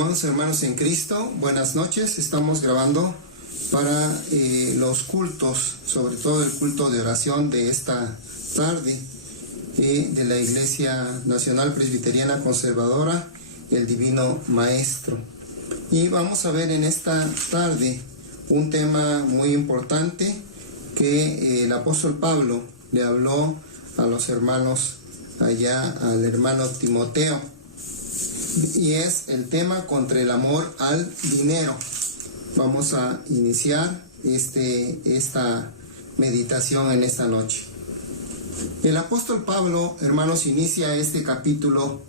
Amados hermanos en Cristo, buenas noches. Estamos grabando para los cultos, sobre todo el culto de oración de esta tarde de la Iglesia Nacional Presbiteriana Conservadora, el Divino Maestro. Y vamos a ver en esta tarde un tema muy importante que el apóstol Pablo le habló a los hermanos allá, al hermano Timoteo. Y es el tema contra el amor al dinero. Vamos a iniciar esta meditación en esta noche. El apóstol Pablo, hermanos, inicia este capítulo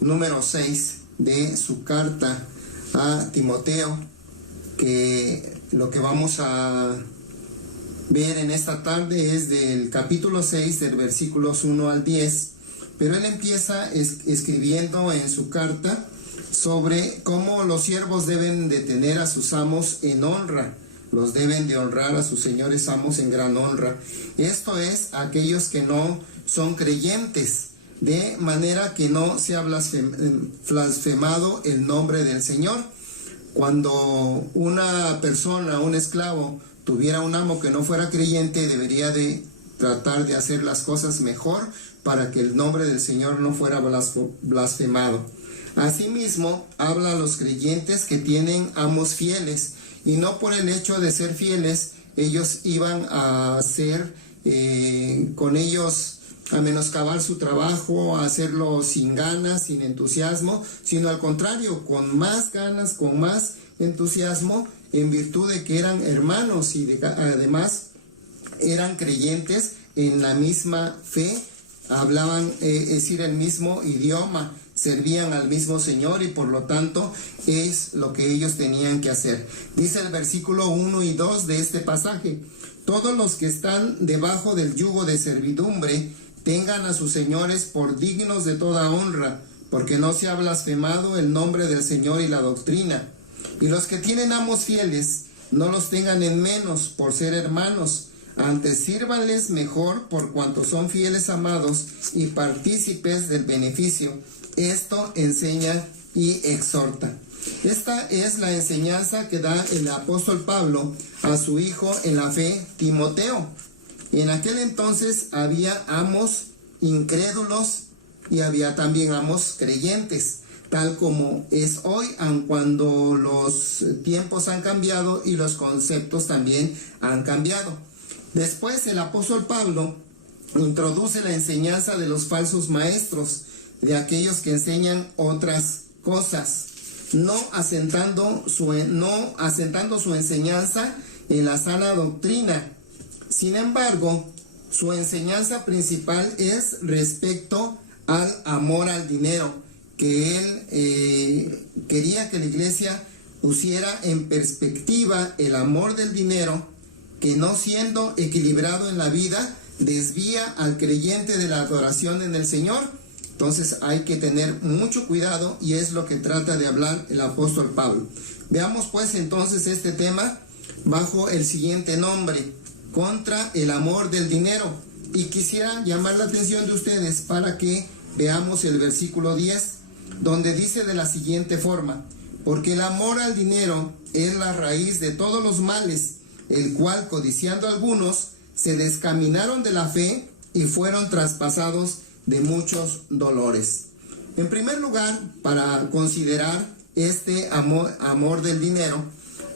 número 6 de su carta a Timoteo, que lo que vamos a ver en esta tarde es del capítulo 6, del versículos 1 al 10. Pero él empieza escribiendo en su carta sobre cómo los siervos deben de tener a sus amos en honra. Los deben de honrar a sus señores amos en gran honra. Esto es, aquellos que no son creyentes, de manera que no sea blasfemado el nombre del Señor. Cuando una persona, un esclavo, tuviera un amo que no fuera creyente, debería de tratar de hacer las cosas mejor para que el nombre del Señor no fuera blasfemado. Asimismo, habla a los creyentes que tienen amos fieles, y no por el hecho de ser fieles, ellos iban a hacer con ellos, a menoscabar su trabajo, a hacerlo sin ganas, sin entusiasmo, sino al contrario, con más ganas, con más entusiasmo, en virtud de que eran hermanos y además eran creyentes en la misma fe, hablaban, es decir, el mismo idioma, servían al mismo Señor, y por lo tanto es lo que ellos tenían que hacer. Dice el versículo 1 y 2 de este pasaje: todos los que están debajo del yugo de servidumbre tengan a sus señores por dignos de toda honra, porque no se ha blasfemado el nombre del Señor y la doctrina. Y los que tienen amos fieles no los tengan en menos por ser hermanos, antes sírvanles mejor por cuanto son fieles amados y partícipes del beneficio. Esto enseña y exhorta. Esta es la enseñanza que da el apóstol Pablo a su hijo en la fe, Timoteo. En aquel entonces había amos incrédulos y había también amos creyentes, tal como es hoy, aun cuando los tiempos han cambiado y los conceptos también han cambiado. Después el apóstol Pablo introduce la enseñanza de los falsos maestros, de aquellos que enseñan otras cosas, no asentando su enseñanza en la sana doctrina. Sin embargo, su enseñanza principal es respecto al amor al dinero, que él quería que la iglesia pusiera en perspectiva el amor del dinero, que no siendo equilibrado en la vida, desvía al creyente de la adoración en el Señor. Entonces hay que tener mucho cuidado, y es lo que trata de hablar el apóstol Pablo. Veamos pues entonces este tema bajo el siguiente nombre: contra el amor del dinero. Y quisiera llamar la atención de ustedes para que veamos el versículo 10, donde dice de la siguiente forma: porque el amor al dinero es la raíz de todos los males, el cual, codiciando algunos, se descaminaron de la fe y fueron traspasados de muchos dolores. En primer lugar, para considerar este amor del dinero,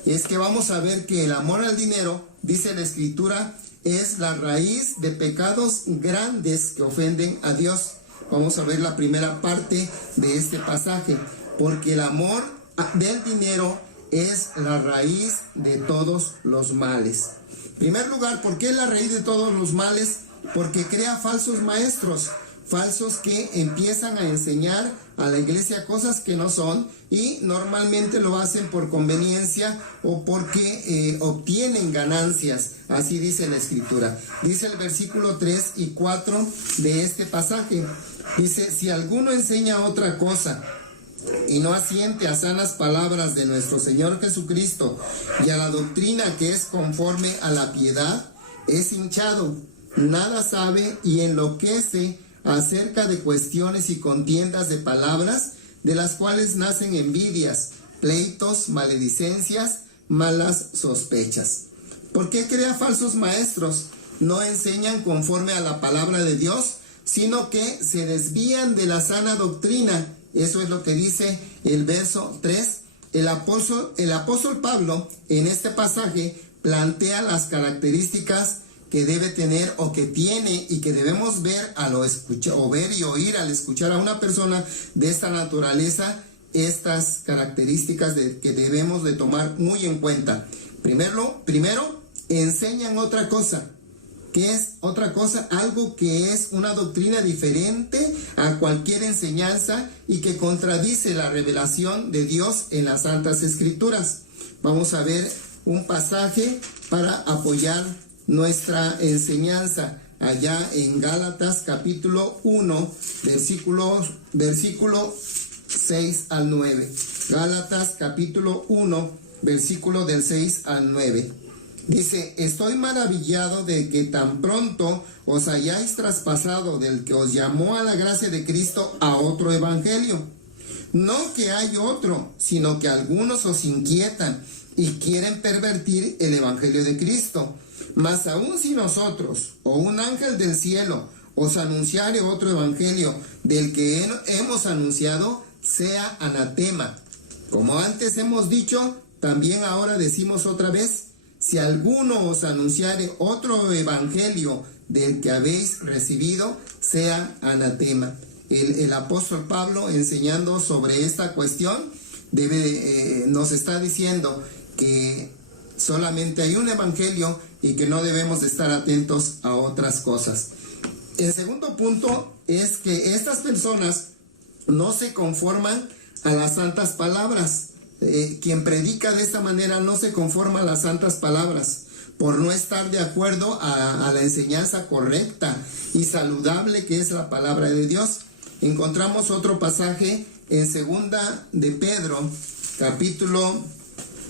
es que vamos a ver que el amor al dinero, dice la Escritura, es la raíz de pecados grandes que ofenden a Dios. Vamos a ver la primera parte de este pasaje: porque el amor del dinero es la raíz de todos los males. En primer lugar, ¿por qué es la raíz de todos los males? Porque crea falsos maestros, falsos que empiezan a enseñar a la iglesia cosas que no son, y normalmente lo hacen por conveniencia o porque obtienen ganancias. Así dice la Escritura. Dice el versículo 3 y 4 de este pasaje. Dice: si alguno enseña otra cosa y no asiente a sanas palabras de nuestro Señor Jesucristo y a la doctrina que es conforme a la piedad, es hinchado, nada sabe y enloquece acerca de cuestiones y contiendas de palabras, de las cuales nacen envidias, pleitos, maledicencias, malas sospechas. ¿Por qué crea falsos maestros? No enseñan conforme a la palabra de Dios, sino que se desvían de la sana doctrina. Eso es lo que dice el verso 3. El apóstol Pablo en este pasaje plantea las características que debe tener o que tiene y que debemos ver o ver y oír al escuchar a una persona de esta naturaleza, estas características que debemos de tomar muy en cuenta. Primero, enseñan otra cosa. ¿Qué es otra cosa? Algo que es una doctrina diferente a cualquier enseñanza y que contradice la revelación de Dios en las Santas Escrituras. Vamos a ver un pasaje para apoyar nuestra enseñanza allá en Gálatas capítulo 1, versículo 6 al 9. Gálatas capítulo 1, versículo del 6 al 9. Dice: estoy maravillado de que tan pronto os hayáis traspasado del que os llamó a la gracia de Cristo a otro evangelio. No que hay otro, sino que algunos os inquietan y quieren pervertir el evangelio de Cristo. Mas aun si nosotros o un ángel del cielo os anunciare otro evangelio del que hemos anunciado, sea anatema. Como antes hemos dicho, también ahora decimos otra vez: si alguno os anunciare otro evangelio del que habéis recibido, sea anatema. El apóstol Pablo, enseñando sobre esta cuestión, nos está diciendo que solamente hay un evangelio y que no debemos de estar atentos a otras cosas. El segundo punto es que estas personas no se conforman a las santas palabras. Quien predica de esta manera no se conforma a las santas palabras por no estar de acuerdo a la enseñanza correcta y saludable que es la palabra de Dios. Encontramos otro pasaje en segunda de Pedro, capítulo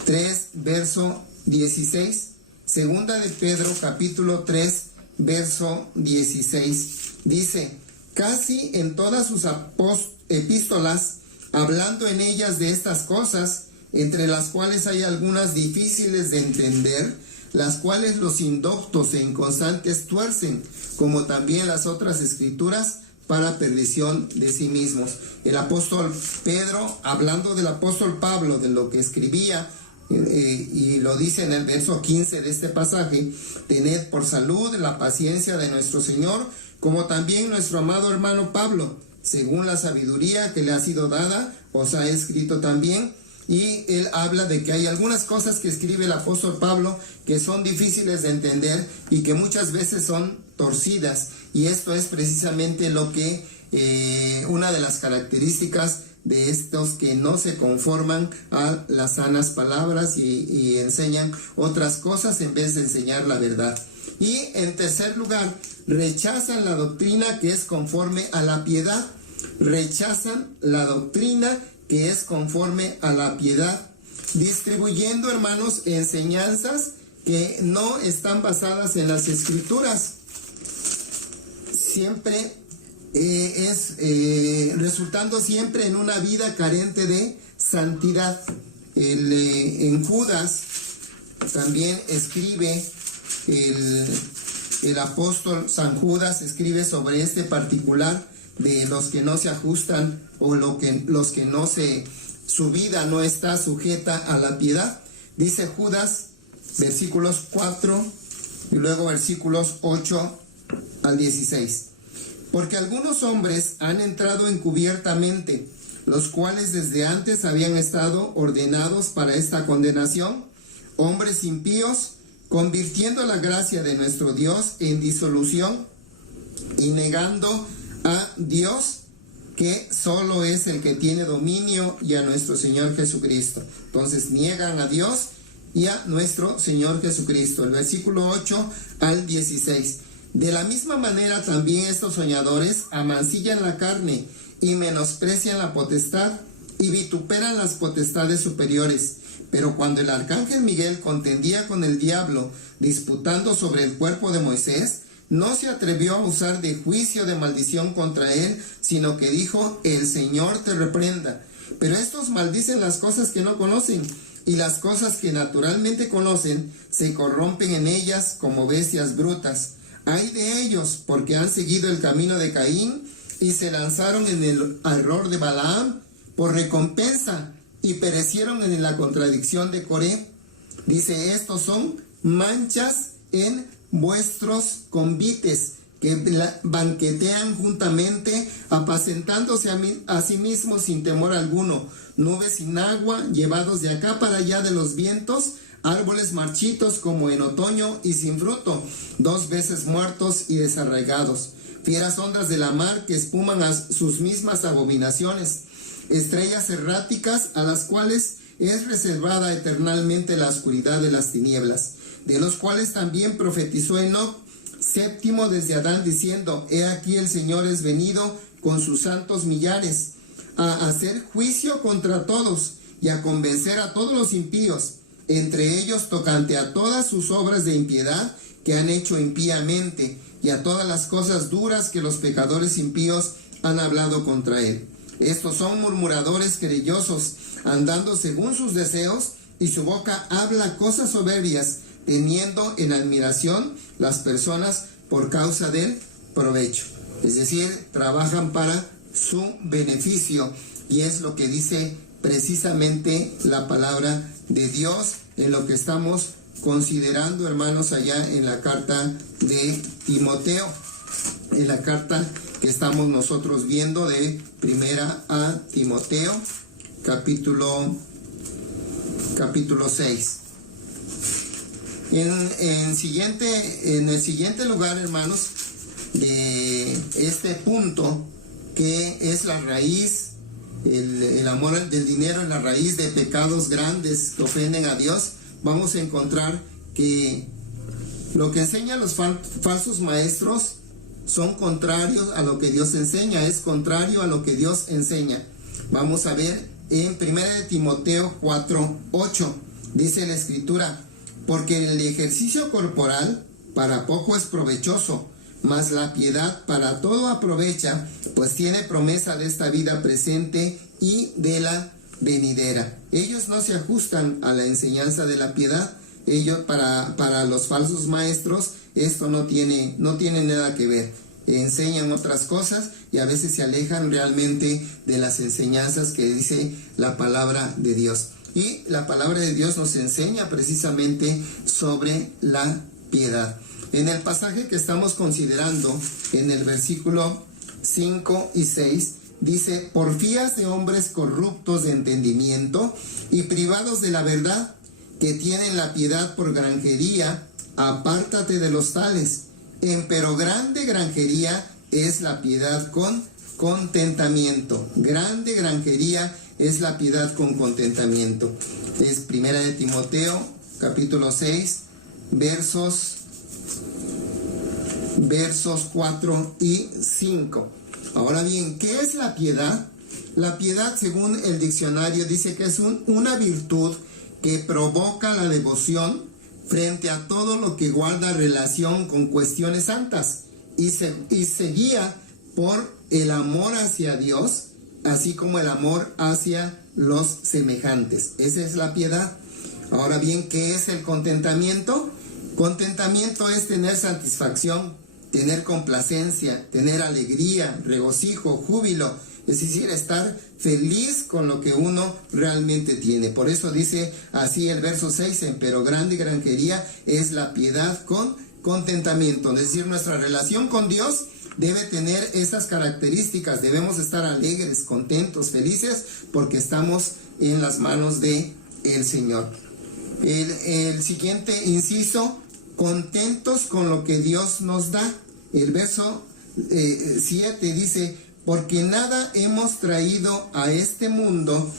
3, verso 16. Segunda de Pedro, capítulo 3, verso 16. Dice: casi en todas sus epístolas, hablando en ellas de estas cosas, entre las cuales hay algunas difíciles de entender, las cuales los indoctos e inconstantes tuercen, como también las otras escrituras, para perdición de sí mismos. El apóstol Pedro, hablando del apóstol Pablo, de lo que escribía, y lo dice en el verso 15 de este pasaje: tened por salud la paciencia de nuestro Señor, como también nuestro amado hermano Pablo, según la sabiduría que le ha sido dada, os ha escrito también. Y él habla de que hay algunas cosas que escribe el apóstol Pablo que son difíciles de entender y que muchas veces son torcidas. Y esto es precisamente lo que una de las características de estos que no se conforman a las sanas palabras y enseñan otras cosas en vez de enseñar la verdad. Y en tercer lugar, rechazan la doctrina que es conforme a la piedad. Rechazan la doctrina que es conforme a la piedad, distribuyendo, hermanos, enseñanzas que no están basadas en las Escrituras. Siempre resultando siempre en una vida carente de santidad. En Judas también escribe el apóstol San Judas, escribe sobre este particular de los que no se ajustan o los que su vida no está sujeta a la piedad. Dice Judas, versículos 4 y luego versículos 8 al 16. Porque algunos hombres han entrado encubiertamente, los cuales desde antes habían estado ordenados para esta condenación, hombres impíos, convirtiendo la gracia de nuestro Dios en disolución y negando a Dios, que solo es el que tiene dominio, y a nuestro Señor Jesucristo. Entonces niegan a Dios y a nuestro Señor Jesucristo. El versículo 8 al 16. De la misma manera también estos soñadores amancillan la carne y menosprecian la potestad y vituperan las potestades superiores. Pero cuando el arcángel Miguel contendía con el diablo, disputando sobre el cuerpo de Moisés, no se atrevió a usar de juicio de maldición contra él, sino que dijo: el Señor te reprenda. Pero estos maldicen las cosas que no conocen, y las cosas que naturalmente conocen se corrompen en ellas como bestias brutas. Ay de ellos, porque han seguido el camino de Caín y se lanzaron en el error de Balaam por recompensa y perecieron en la contradicción de Coré. Dice, estos son manchas en vuestros convites, que banquetean juntamente, apacentándose a sí mismos sin temor alguno, nubes sin agua, llevados de acá para allá de los vientos, árboles marchitos como en otoño y sin fruto, 2 veces muertos y desarraigados, fieras ondas de la mar que espuman a sus mismas abominaciones, estrellas erráticas a las cuales es reservada eternamente la oscuridad de las tinieblas, de los cuales también profetizó Enoc, séptimo desde Adán, diciendo, he aquí el Señor es venido con sus santos millares, a hacer juicio contra todos y a convencer a todos los impíos, entre ellos tocante a todas sus obras de impiedad que han hecho impíamente, y a todas las cosas duras que los pecadores impíos han hablado contra él. Estos son murmuradores querellosos, andando según sus deseos, y su boca habla cosas soberbias, teniendo en admiración las personas por causa del provecho. Es decir, trabajan para su beneficio, y es lo que dice precisamente la palabra de Dios en lo que estamos considerando, hermanos, allá en la carta de Timoteo, en la carta que estamos nosotros viendo de Primera a Timoteo, capítulo 6. En el siguiente lugar, hermanos, de este punto, que es la raíz, el amor del dinero es la raíz de pecados grandes que ofenden a Dios, vamos a encontrar que lo que enseñan los falsos maestros son contrarios a lo que Dios enseña, es contrario a lo que Dios enseña. Vamos a ver en 1 Timoteo 4:8, dice la Escritura, porque el ejercicio corporal para poco es provechoso, mas la piedad para todo aprovecha, pues tiene promesa de esta vida presente y de la venidera. Ellos no se ajustan a la enseñanza de la piedad. Ellos, para los falsos maestros, esto no tiene nada que ver. Enseñan otras cosas y a veces se alejan realmente de las enseñanzas que dice la palabra de Dios. Y la palabra de Dios nos enseña precisamente sobre la piedad. En el pasaje que estamos considerando, en el versículo 5 y 6, dice, porfías de hombres corruptos de entendimiento y privados de la verdad, que tienen la piedad por granjería, apártate de los tales. Empero grande granjería es la piedad con contentamiento. Grande granjería es la piedad con contentamiento. Es 1 Timoteo, capítulo 6, versos 4 y 5. Ahora bien, ¿qué es la piedad? La piedad, según el diccionario, dice que es una virtud que provoca la devoción frente a todo lo que guarda relación con cuestiones santas y se guía por el amor hacia Dios, así como el amor hacia los semejantes. Esa es la piedad. Ahora bien, ¿qué es el contentamiento? Contentamiento es tener satisfacción, tener complacencia, tener alegría, regocijo, júbilo, es decir, estar feliz con lo que uno realmente tiene. Por eso dice así el verso 6, pero grande granjería es la piedad con contentamiento. Es decir, nuestra relación con Dios debe tener esas características. Debemos estar alegres, contentos, felices, porque estamos en las manos de el Señor. El siguiente inciso, contentos con lo que Dios nos da. El verso 7 dice, porque nada hemos traído a este mundo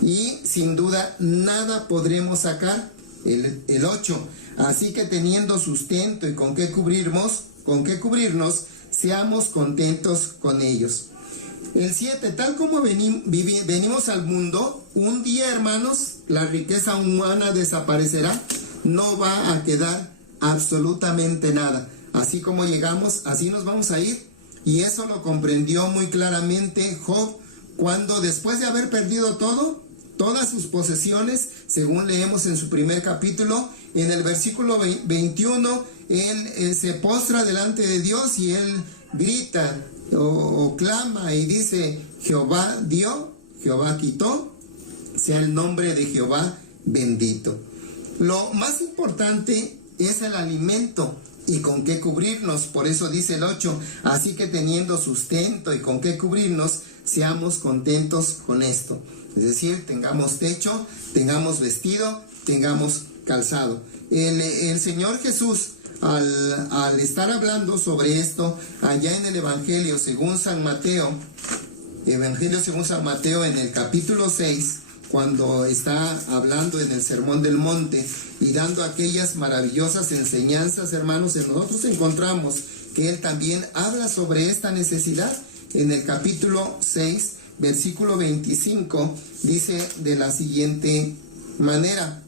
y sin duda nada podremos sacar. El 8, así que teniendo sustento y con qué cubrirnos, seamos contentos con ellos. El 7, tal como venimos al mundo, un día, hermanos, la riqueza humana desaparecerá, no va a quedar absolutamente nada. Así como llegamos, así nos vamos a ir. Y eso lo comprendió muy claramente Job cuando después de haber perdido todo, todas sus posesiones, según leemos en su primer capítulo, en el versículo 21, él se postra delante de Dios y él grita o clama y dice: Jehová dio, Jehová quitó, sea el nombre de Jehová bendito. Lo más importante es el alimento y con qué cubrirnos. Por eso dice el 8, así que teniendo sustento y con qué cubrirnos, seamos contentos con esto. Es decir, tengamos techo, tengamos vestido, tengamos calzado. El Señor Jesús, al estar hablando sobre esto, allá en el Evangelio según San Mateo, en el capítulo 6, cuando está hablando en el Sermón del Monte y dando aquellas maravillosas enseñanzas, hermanos, nosotros encontramos que Él también habla sobre esta necesidad. En el capítulo 6, versículo 25, dice de la siguiente manera: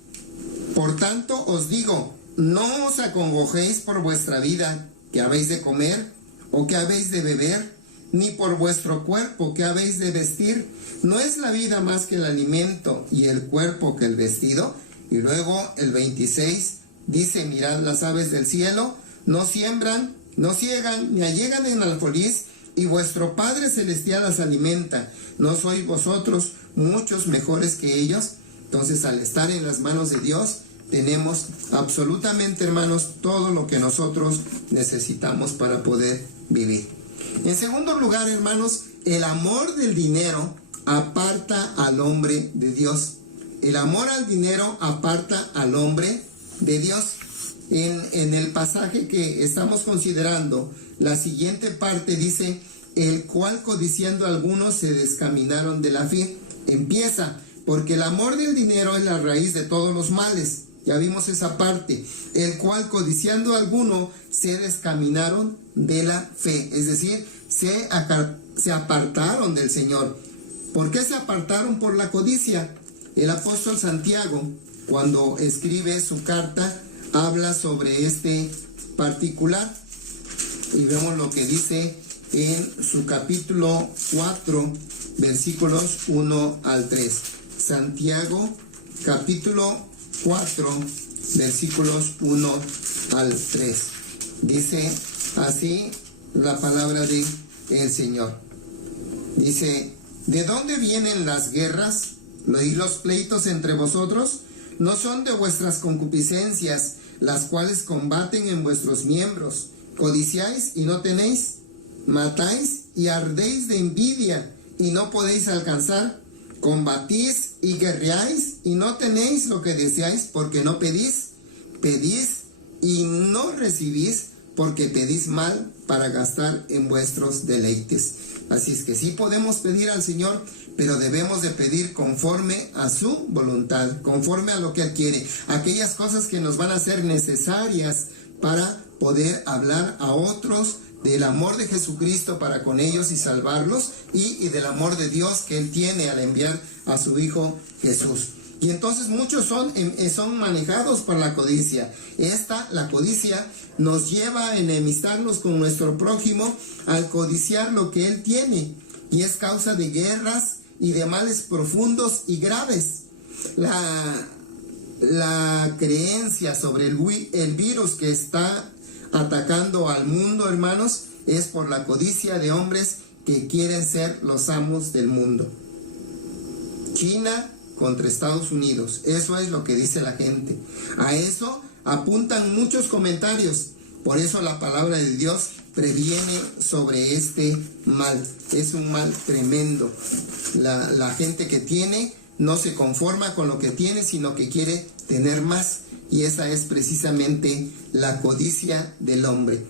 por tanto os digo, no os acongojéis por vuestra vida, que habéis de comer o que habéis de beber, ni por vuestro cuerpo, que habéis de vestir. ¿No es la vida más que el alimento y el cuerpo que el vestido? Y luego el 26 dice: mirad las aves del cielo, no siembran, no ciegan, ni allegan en alfolís, y vuestro Padre Celestial las alimenta. ¿No sois vosotros muchos mejores que ellos? Entonces, al estar en las manos de Dios, tenemos absolutamente, hermanos, todo lo que nosotros necesitamos para poder vivir. En segundo lugar, hermanos, el amor del dinero aparta al hombre de Dios. El amor al dinero aparta al hombre de Dios. En el pasaje que estamos considerando, la siguiente parte dice: el cual codiciando algunos se descaminaron de la fe. Empieza: porque el amor del dinero es la raíz de todos los males. Ya vimos esa parte. El cual codiciando algunos se descaminaron de la fe. Es decir, se apartaron del Señor. ¿Por qué se apartaron? Por la codicia. El apóstol Santiago, cuando escribe su carta, habla sobre este particular. Y vemos lo que dice en su capítulo 4, versículos 1 al 3. Santiago, capítulo 4, versículos 1 al 3. Dice así la palabra de el Señor. Dice: ¿de dónde vienen las guerras y los pleitos entre vosotros? ¿No son de vuestras concupiscencias, las cuales combaten en vuestros miembros? ¿Codiciáis y no tenéis? ¿Matáis y ardéis de envidia y no podéis alcanzar? ¿Combatís y guerreáis y no tenéis lo que deseáis porque no pedís? ¿Pedís y no recibís porque pedís mal para gastar en vuestros deleites? Así es que sí podemos pedir al Señor, pero debemos de pedir conforme a su voluntad, conforme a lo que Él quiere. Aquellas cosas que nos van a ser necesarias para poder hablar a otros del amor de Jesucristo para con ellos y salvarlos, y del amor de Dios que Él tiene al enviar a su Hijo Jesús. Y entonces muchos son manejados por la codicia. La codicia nos lleva a enemistarnos con nuestro prójimo al codiciar lo que él tiene, y es causa de guerras y de males profundos y graves. La creencia sobre el virus que está atacando al mundo, hermanos, es por la codicia de hombres que quieren ser los amos del mundo. China contra Estados Unidos, eso es lo que dice la gente. A eso apuntan muchos comentarios. Por eso la palabra de Dios previene sobre este mal. Es un mal tremendo. La gente que tiene no se conforma con lo que tiene, sino que quiere tener más. Y esa es precisamente la codicia del hombre.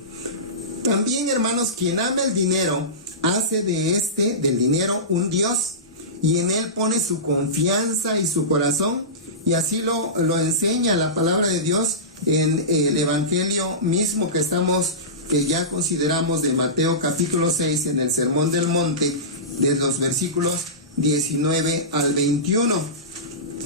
También, hermanos, quien ama el dinero hace del dinero un Dios, y en él pone su confianza y su corazón, y así lo enseña la palabra de Dios en el Evangelio mismo que ya consideramos, de Mateo capítulo 6, en el Sermón del Monte, de los versículos 19 al 21.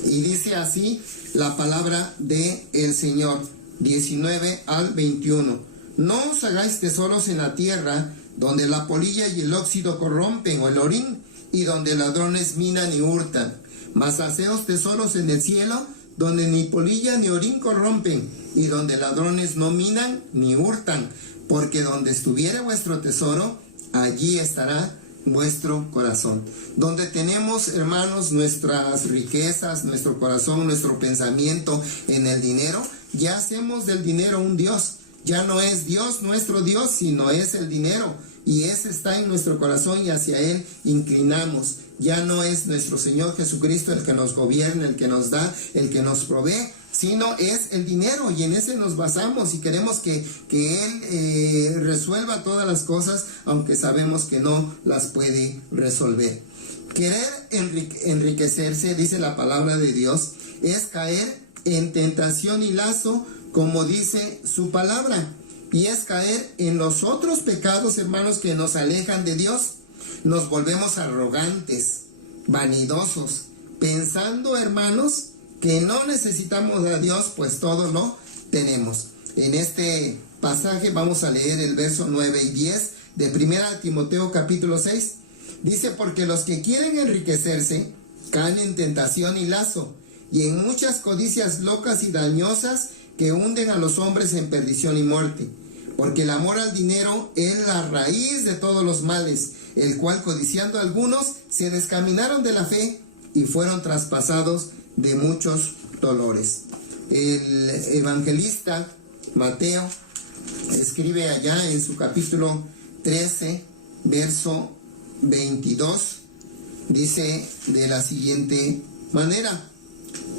Y dice así la palabra de el Señor, 19 al 21. No os hagáis tesoros en la tierra, donde la polilla y el óxido corrompen, o el orín, y donde ladrones minan y hurtan. Mas haceos tesoros en el cielo, donde ni polilla ni orín corrompen, y donde ladrones no minan ni hurtan, porque donde estuviere vuestro tesoro, allí estará vuestro corazón. Donde tenemos, hermanos, nuestras riquezas, nuestro corazón, nuestro pensamiento en el dinero, ya hacemos del dinero un Dios. Ya no es Dios nuestro Dios, sino es el dinero. Y ese está en nuestro corazón y hacia Él inclinamos. Ya no es nuestro Señor Jesucristo el que nos gobierna, el que nos da, el que nos provee, sino es el dinero, y en ese nos basamos y queremos que Él resuelva todas las cosas, aunque sabemos que no las puede resolver. Querer enriquecerse, dice la palabra de Dios, es caer en tentación y lazo, como dice su palabra, y es caer en los otros pecados, hermanos, que nos alejan de Dios. Nos volvemos arrogantes, vanidosos, pensando, hermanos, que no necesitamos a Dios, pues todo lo tenemos. En este pasaje vamos a leer el verso 9 y 10 de 1 Timoteo capítulo 6. Dice: porque los que quieren enriquecerse caen en tentación y lazo, y en muchas codicias locas y dañosas que hunden a los hombres en perdición y muerte. Porque el amor al dinero es la raíz de todos los males, el cual codiciando algunos se descaminaron de la fe y fueron traspasados de muchos dolores. El evangelista Mateo escribe allá en su capítulo 13, verso 22, dice de la siguiente manera: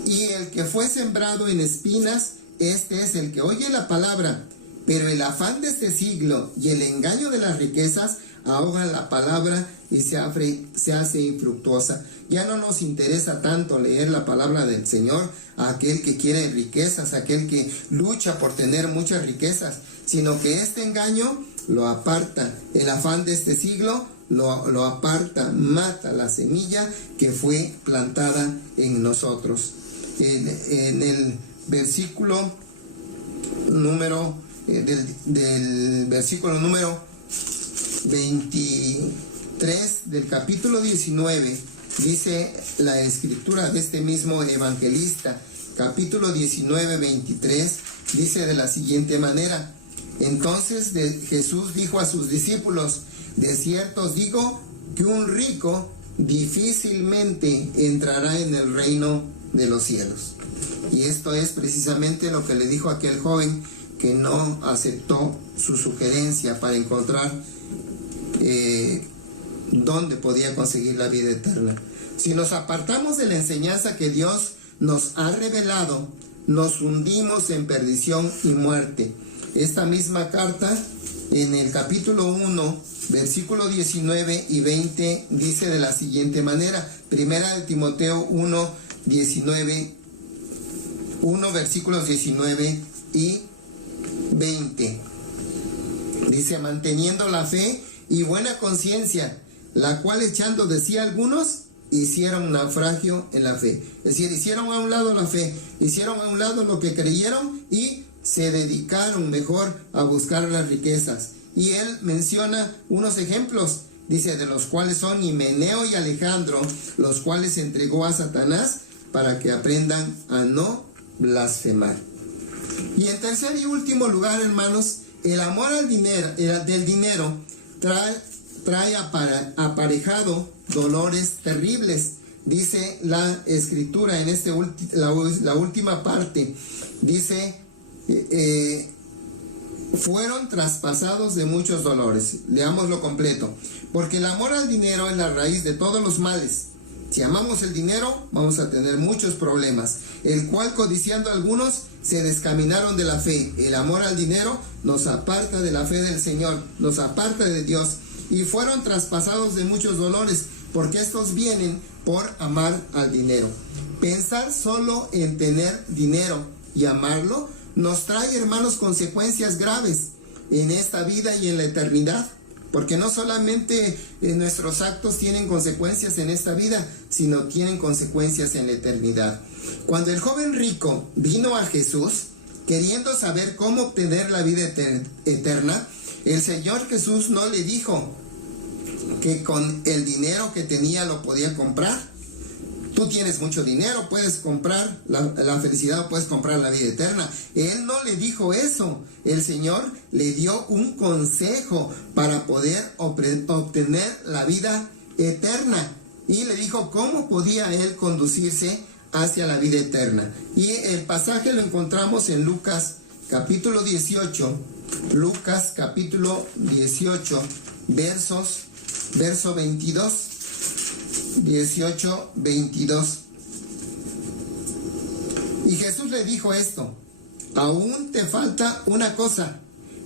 y el que fue sembrado en espinas, este es el que oye la palabra, pero el afán de este siglo y el engaño de las riquezas ahogan la palabra y se hace infructuosa. Ya no nos interesa tanto leer la palabra del Señor a aquel que quiere riquezas, a aquel que lucha por tener muchas riquezas, sino que este engaño lo aparta. El afán de este siglo lo aparta, mata la semilla que fue plantada en nosotros. En el versículo número del versículo número 23 del capítulo 19, dice la escritura de este mismo evangelista, capítulo 19, 23, dice de la siguiente manera: entonces Jesús dijo a sus discípulos: de cierto os digo que un rico difícilmente entrará en el reino de los cielos. Y esto es precisamente lo que le dijo aquel joven que no aceptó su sugerencia para encontrar dónde podía conseguir la vida eterna. Si nos apartamos de la enseñanza que Dios nos ha revelado, nos hundimos en perdición y muerte. Esta misma carta, en el capítulo 1, versículo 19 y 20, dice de la siguiente manera: 1 Timoteo 1, versículos 19 y 20. Dice: manteniendo la fe y buena conciencia, la cual echando de sí algunos, hicieron naufragio en la fe. Es decir, hicieron a un lado la fe, hicieron a un lado lo que creyeron y se dedicaron mejor a buscar las riquezas. Y él menciona unos ejemplos, dice, de los cuales son Himeneo y Alejandro, los cuales entregó a Satanás para que aprendan a no blasfemar. Y en tercer y último lugar, hermanos, el amor al dinero, del dinero trae aparejado dolores terribles. Dice la escritura en la última parte, dice: fueron traspasados de muchos dolores. Leámoslo completo. Porque el amor al dinero es la raíz de todos los males. Si amamos el dinero, vamos a tener muchos problemas, el cual codiciando algunos se descaminaron de la fe. El amor al dinero nos aparta de la fe del Señor, nos aparta de Dios, y fueron traspasados de muchos dolores, porque estos vienen por amar al dinero. Pensar solo en tener dinero y amarlo nos trae, hermanos, consecuencias graves en esta vida y en la eternidad. Porque no solamente nuestros actos tienen consecuencias en esta vida, sino tienen consecuencias en la eternidad. Cuando el joven rico vino a Jesús, queriendo saber cómo obtener la vida eterna, el Señor Jesús no le dijo: que con el dinero que tenía lo podía comprar. Tú tienes mucho dinero, puedes comprar la felicidad, puedes comprar la vida eterna. Él no le dijo eso. El Señor le dio un consejo para poder obtener la vida eterna. Y le dijo cómo podía él conducirse hacia la vida eterna. Y el pasaje lo encontramos en Lucas capítulo 18. Lucas capítulo 18, verso 22. 18, 22. Y Jesús le dijo esto: aún te falta una cosa,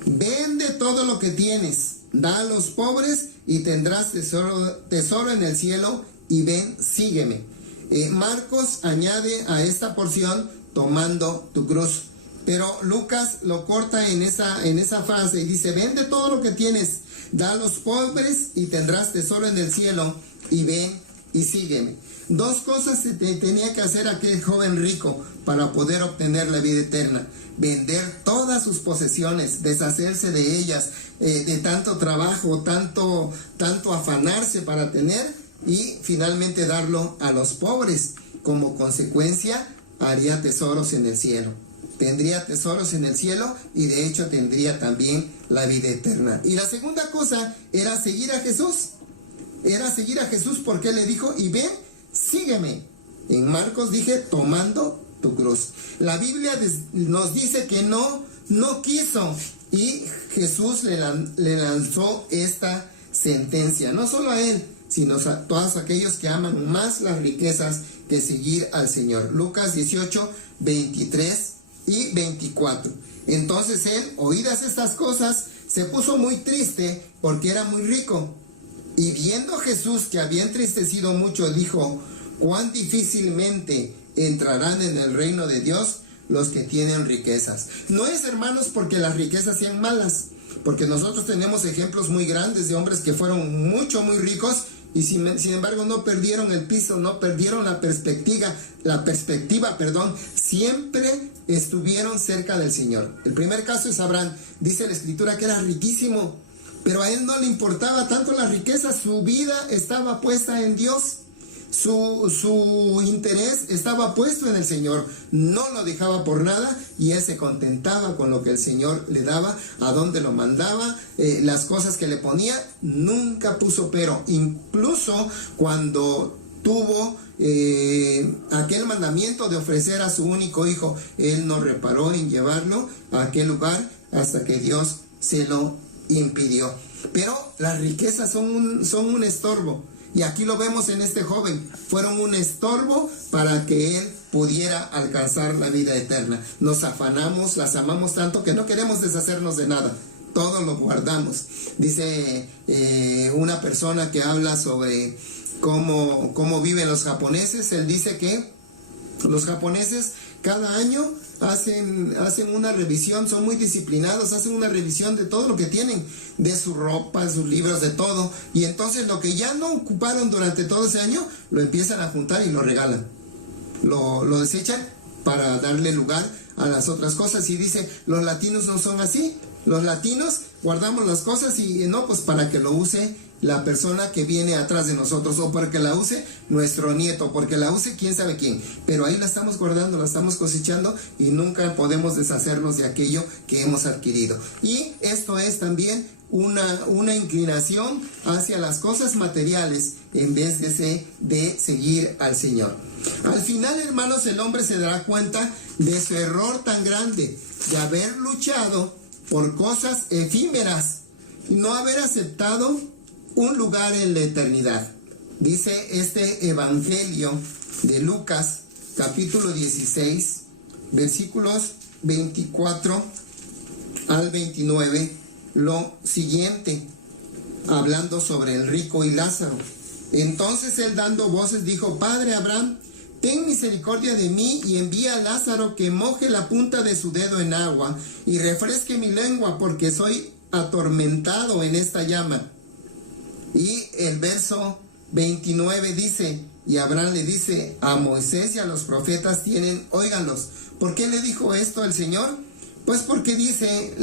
vende todo lo que tienes, da a los pobres y tendrás tesoro en el cielo, y ven, sígueme. Marcos añade a esta porción, tomando tu cruz. Pero Lucas lo corta en esa frase y dice: vende todo lo que tienes, da a los pobres y tendrás tesoro en el cielo, y ven y sígueme. Dos cosas tenía que hacer aquel joven rico para poder obtener la vida eterna: vender todas sus posesiones, deshacerse de ellas, de tanto trabajo, tanto afanarse para tener, y finalmente darlo a los pobres. Como consecuencia, haría tesoros en el cielo. Tendría tesoros en el cielo, y de hecho tendría también la vida eterna. Y la segunda cosa era seguir a Jesús. Era seguir a Jesús, porque le dijo: y ven, sígueme. En Marcos dije: tomando tu cruz. La Biblia nos dice que no quiso, y Jesús le lanzó esta sentencia, no solo a él, sino a todos aquellos que aman más las riquezas que seguir al Señor. Lucas 18, 23 y 24. Entonces él, oídas estas cosas, se puso muy triste porque era muy rico. Y viendo a Jesús que había entristecido mucho, dijo: cuán difícilmente entrarán en el reino de Dios los que tienen riquezas. No es, hermanos, porque las riquezas sean malas, porque nosotros tenemos ejemplos muy grandes de hombres que fueron muy ricos y sin embargo no perdieron el piso, no perdieron la perspectiva, siempre estuvieron cerca del Señor. El primer caso es Abraham. Dice la Escritura que era riquísimo, pero a él no le importaba tanto la riqueza. Su vida estaba puesta en Dios. Su interés estaba puesto en el Señor. No lo dejaba por nada, y él se contentaba con lo que el Señor le daba, a donde lo mandaba, las cosas que le ponía. Nunca puso pero. Incluso cuando tuvo aquel mandamiento de ofrecer a su único hijo, él no reparó en llevarlo a aquel lugar hasta que Dios se lo impidió. Pero las riquezas son un estorbo, y aquí lo vemos en este joven. Fueron un estorbo para que él pudiera alcanzar la vida eterna. Nos afanamos, las amamos tanto que no queremos deshacernos de nada, todo lo guardamos. Dice una persona que habla sobre cómo viven los japoneses. Él dice que los japoneses cada año hacen una revisión, son muy disciplinados, hacen una revisión de todo lo que tienen, de su ropa, sus libros, de todo, y entonces lo que ya no ocuparon durante todo ese año, lo empiezan a juntar y lo regalan, lo desechan para darle lugar a las otras cosas. Y dice: los latinos no son así. Los latinos guardamos las cosas y no, pues para que lo use la persona que viene atrás de nosotros, o para que la use nuestro nieto, porque la use quién sabe quién, pero ahí la estamos guardando, la estamos cosechando, y nunca podemos deshacernos de aquello que hemos adquirido. Y esto es también una inclinación hacia las cosas materiales en vez de seguir al Señor. Al final, hermanos, el hombre se dará cuenta de su error tan grande de haber luchado por cosas efímeras y no haber aceptado un lugar en la eternidad. Dice este evangelio de Lucas, capítulo 16, versículos 24 al 29, lo siguiente, hablando sobre el rico y Lázaro. Entonces él, dando voces, dijo: Padre Abraham, ten misericordia de mí y envía a Lázaro que moje la punta de su dedo en agua y refresque mi lengua, porque soy atormentado en esta llama. Y el verso 29 dice: y Abraham le dice: a Moisés y a los profetas óiganlos. ¿Por qué le dijo esto el Señor? Pues porque dice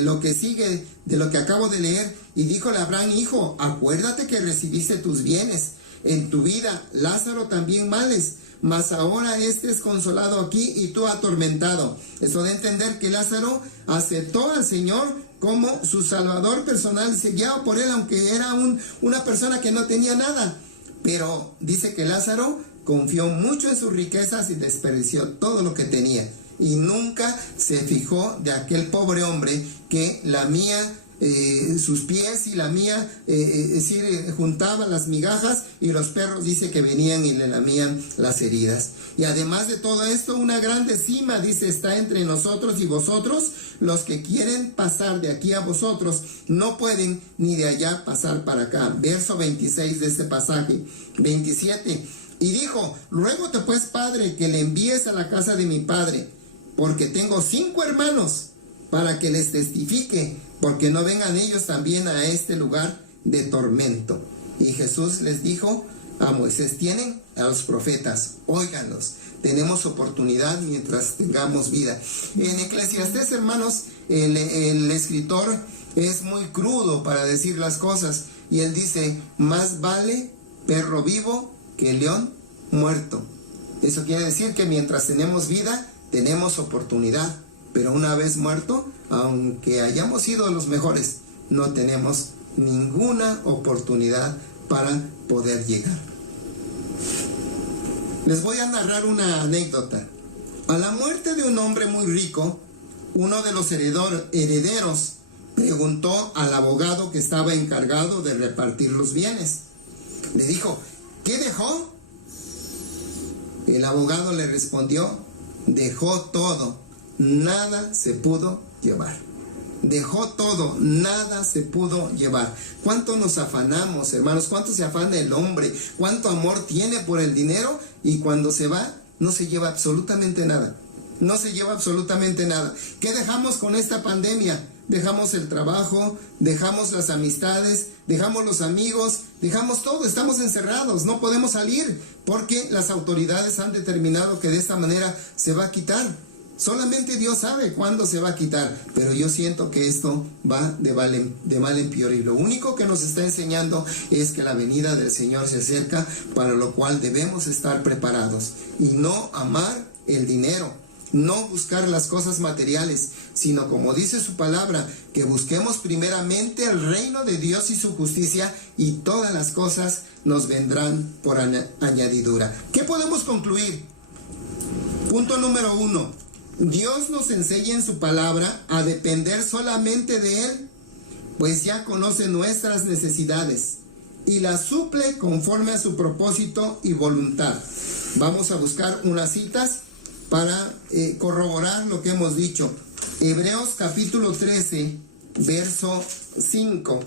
lo que sigue de lo que acabo de leer, y díjole a Abraham: hijo, acuérdate que recibiste tus bienes en tu vida, Lázaro también males, mas ahora este es consolado aquí y tú atormentado. Eso de entender que Lázaro aceptó al Señor como su salvador personal, se guiaba por él, aunque era una persona que no tenía nada. Pero dice que Lázaro confió mucho en sus riquezas y desperdició todo lo que tenía, y nunca se fijó de aquel pobre hombre que lamía sus pies y lamía, es decir, juntaba las migajas, y los perros dice que venían y le lamían las heridas. Y además de todo esto, una grande cima, dice, está entre nosotros y vosotros. Los que quieren pasar de aquí a vosotros no pueden, ni de allá pasar para acá. Verso 26 de este pasaje. 27. Y dijo: ruégote pues, Padre, que le envíes a la casa de mi padre, porque tengo 5 hermanos, para que les testifique, porque no vengan ellos también a este lugar de tormento. Y Jesús les dijo: a Moisés tienen, a los profetas, óiganlos. Tenemos oportunidad mientras tengamos vida. En Eclesiastés, hermanos, el escritor es muy crudo para decir las cosas, y él dice: más vale perro vivo que león muerto. Eso quiere decir que mientras tenemos vida, tenemos oportunidad, pero una vez muerto, aunque hayamos sido los mejores, no tenemos ninguna oportunidad para poder llegar. Les voy a narrar una anécdota. A la muerte de un hombre muy rico, uno de los herederos preguntó al abogado que estaba encargado de repartir los bienes. Le dijo: ¿qué dejó? El abogado le respondió: dejó todo, nada se pudo llevar. Dejó todo, nada se pudo llevar. ¿Cuánto nos afanamos, hermanos? ¿Cuánto se afana el hombre? ¿Cuánto amor tiene por el dinero? Y cuando se va, no se lleva absolutamente nada. No se lleva absolutamente nada. ¿Qué dejamos con esta pandemia? Dejamos el trabajo, dejamos las amistades, dejamos los amigos, dejamos todo. Estamos encerrados, no podemos salir, porque las autoridades han determinado que de esta manera se va a quitar. Solamente Dios sabe cuándo se va a quitar, pero yo siento que esto va de mal en peor, y lo único que nos está enseñando es que la venida del Señor se acerca, para lo cual debemos estar preparados y no amar el dinero, no buscar las cosas materiales, sino, como dice su palabra, que busquemos primeramente el reino de Dios y su justicia, y todas las cosas nos vendrán por añadidura. ¿Qué podemos concluir? Punto número 1. Dios nos enseña en su palabra a depender solamente de Él, pues ya conoce nuestras necesidades y las suple conforme a su propósito y voluntad. Vamos a buscar unas citas para corroborar lo que hemos dicho. Hebreos capítulo 13, verso 5.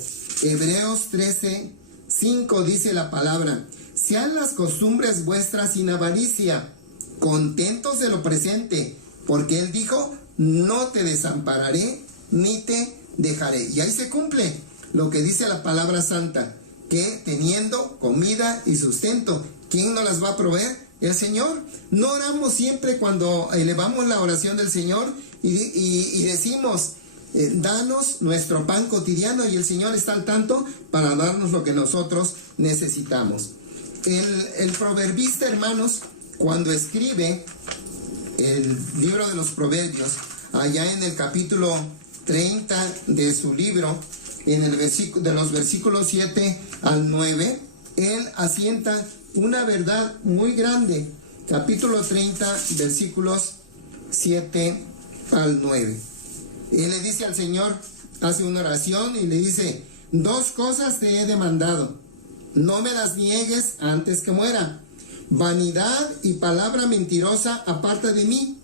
Hebreos 13, 5 dice la palabra: sean las costumbres vuestras sin avaricia, contentos de lo presente, porque Él dijo: no te desampararé ni te dejaré. Y ahí se cumple lo que dice la palabra santa, que teniendo comida y sustento, ¿quién nos las va a proveer? El Señor. No oramos siempre cuando elevamos la oración del Señor y decimos: danos nuestro pan cotidiano, y el Señor está al tanto para darnos lo que nosotros necesitamos. El proverbista, hermanos, cuando escribe el libro de los Proverbios, allá en el capítulo 30 de su libro, en el de los versículos 7 al 9, él asienta una verdad muy grande. Capítulo 30, versículos 7 al 9. Él le dice al Señor, hace una oración y le dice: 2 cosas te he demandado, no me las niegues antes que muera. Vanidad y palabra mentirosa aparta de mí.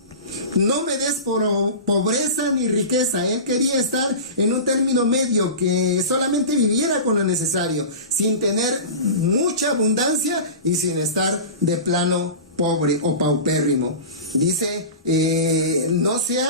No me des por pobreza ni riqueza. Él quería estar en un término medio, que solamente viviera con lo necesario, sin tener mucha abundancia y sin estar de plano pobre o paupérrimo. Dice: no sea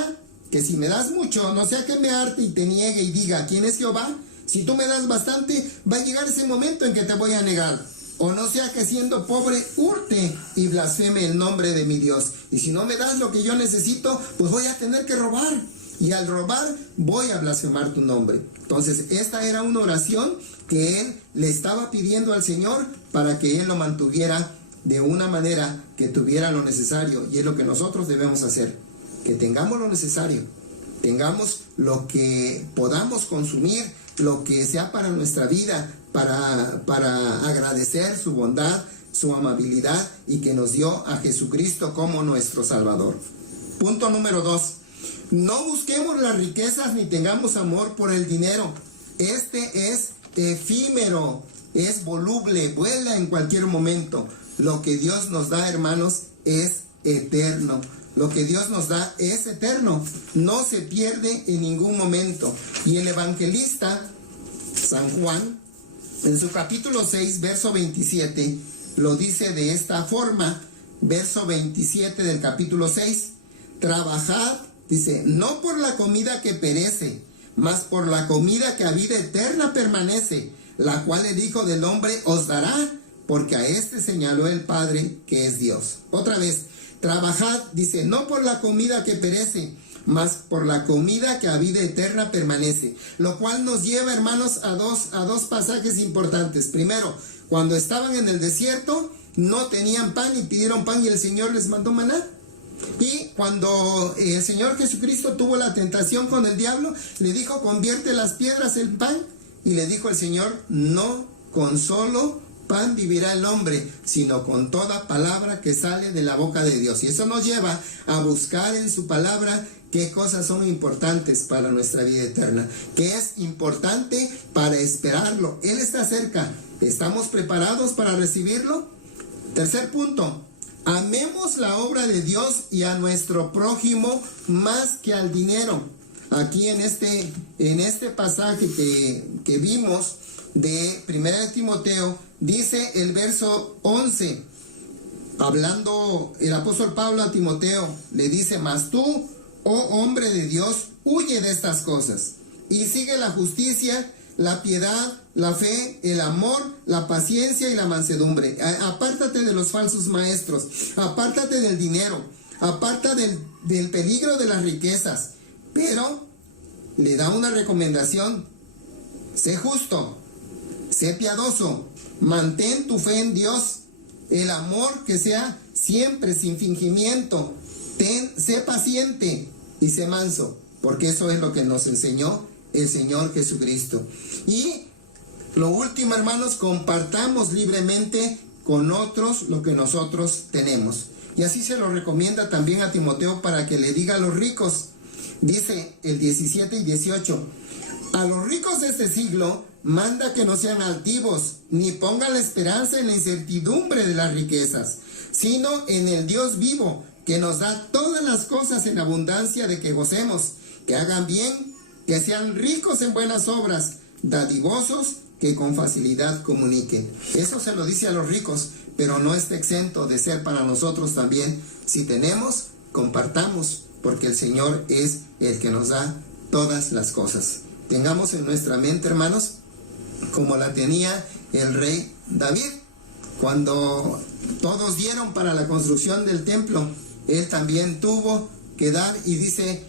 que si me das mucho, no sea que me harte y te niegue y diga: ¿quién es Jehová? Si tú me das bastante, va a llegar ese momento en que te voy a negar. O no sea que siendo pobre hurte y blasfeme el nombre de mi Dios. Y si no me das lo que yo necesito, pues voy a tener que robar. y al robar voy a blasfemar tu nombre. Entonces, esta era una oración que él le estaba pidiendo al Señor para que él lo mantuviera de una manera que tuviera lo necesario, y es lo que nosotros debemos hacer, que tengamos lo necesario, tengamos lo que podamos consumir, lo que sea para nuestra vida, para agradecer su bondad, su amabilidad, y que nos dio a Jesucristo como nuestro Salvador. Punto número 2. No busquemos las riquezas ni tengamos amor por el dinero. Este es efímero, es voluble, vuela en cualquier momento. Lo que Dios nos da, hermanos, es eterno. Lo que Dios nos da es eterno, no se pierde en ningún momento. Y el evangelista San Juan, en su capítulo 6, verso 27, lo dice de esta forma, verso 27 del capítulo 6, trabajad, dice, no por la comida que perece, mas por la comida que a vida eterna permanece, la cual el Hijo del Hombre os dará, porque a este señaló el Padre, que es Dios. Otra vez, trabajad, dice, no por la comida que perece, mas por la comida que a vida eterna permanece. Lo cual nos lleva, hermanos, a dos pasajes importantes. Primero, cuando estaban en el desierto, no tenían pan y pidieron pan y el Señor les mandó maná. Y cuando el Señor Jesucristo tuvo la tentación con el diablo, le dijo, convierte las piedras en pan. Y le dijo el Señor, no con solo pan vivirá el hombre, sino con toda palabra que sale de la boca de Dios. Y eso nos lleva a buscar en su palabra qué cosas son importantes para nuestra vida eterna, qué es importante para esperarlo. Él está cerca. ¿Estamos preparados para recibirlo? Tercer punto, amemos la obra de Dios y a nuestro prójimo más que al dinero. Aquí en este pasaje que vimos de 1 Timoteo, dice el verso 11, hablando el apóstol Pablo a Timoteo, le dice, mas tú, oh hombre de Dios, huye de estas cosas y sigue la justicia, la piedad, la fe, el amor, la paciencia y la mansedumbre. Apártate de los falsos maestros, apártate del dinero, aparta del peligro de las riquezas. Pero le da una recomendación: sé justo, sé piadoso, mantén tu fe en Dios, el amor que sea siempre sin fingimiento, sé paciente y sé manso, porque eso es lo que nos enseñó el Señor Jesucristo. Y lo último, hermanos, compartamos libremente con otros lo que nosotros tenemos. Y así se lo recomienda también a Timoteo para que le diga a los ricos. Dice el 17 y 18, a los ricos de este siglo manda que no sean altivos, ni pongan la esperanza en la incertidumbre de las riquezas, sino en el Dios vivo, que nos da todas las cosas en abundancia de que gocemos, que hagan bien, que sean ricos en buenas obras, dadivosos, que con facilidad comuniquen. Eso se lo dice a los ricos, pero no está exento de ser para nosotros también. Si tenemos, compartamos, porque el Señor es el que nos da todas las cosas. Tengamos en nuestra mente, hermanos, como la tenía el rey David. Cuando todos dieron para la construcción del templo, él también tuvo que dar, y dice,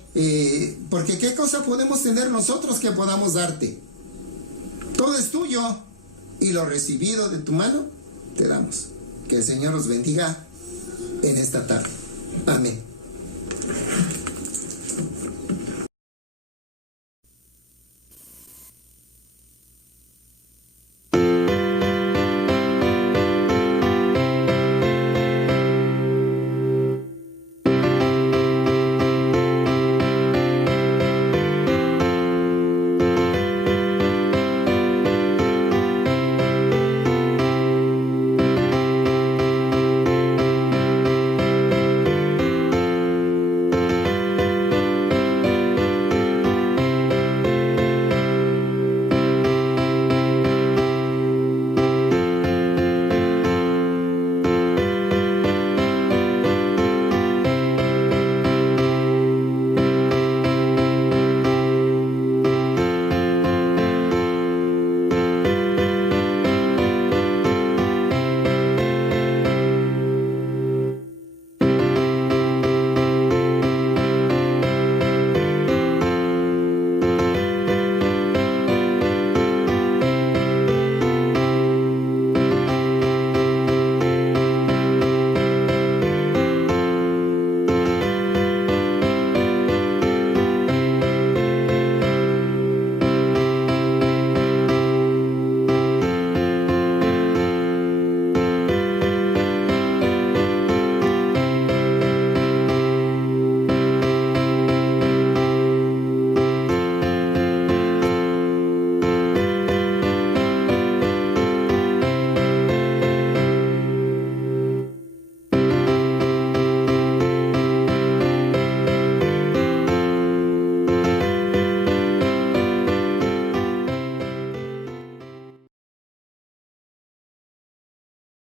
porque ¿qué cosa podemos tener nosotros que podamos darte? Todo es tuyo, y lo recibido de tu mano te damos. Que el Señor los bendiga en esta tarde. Amén.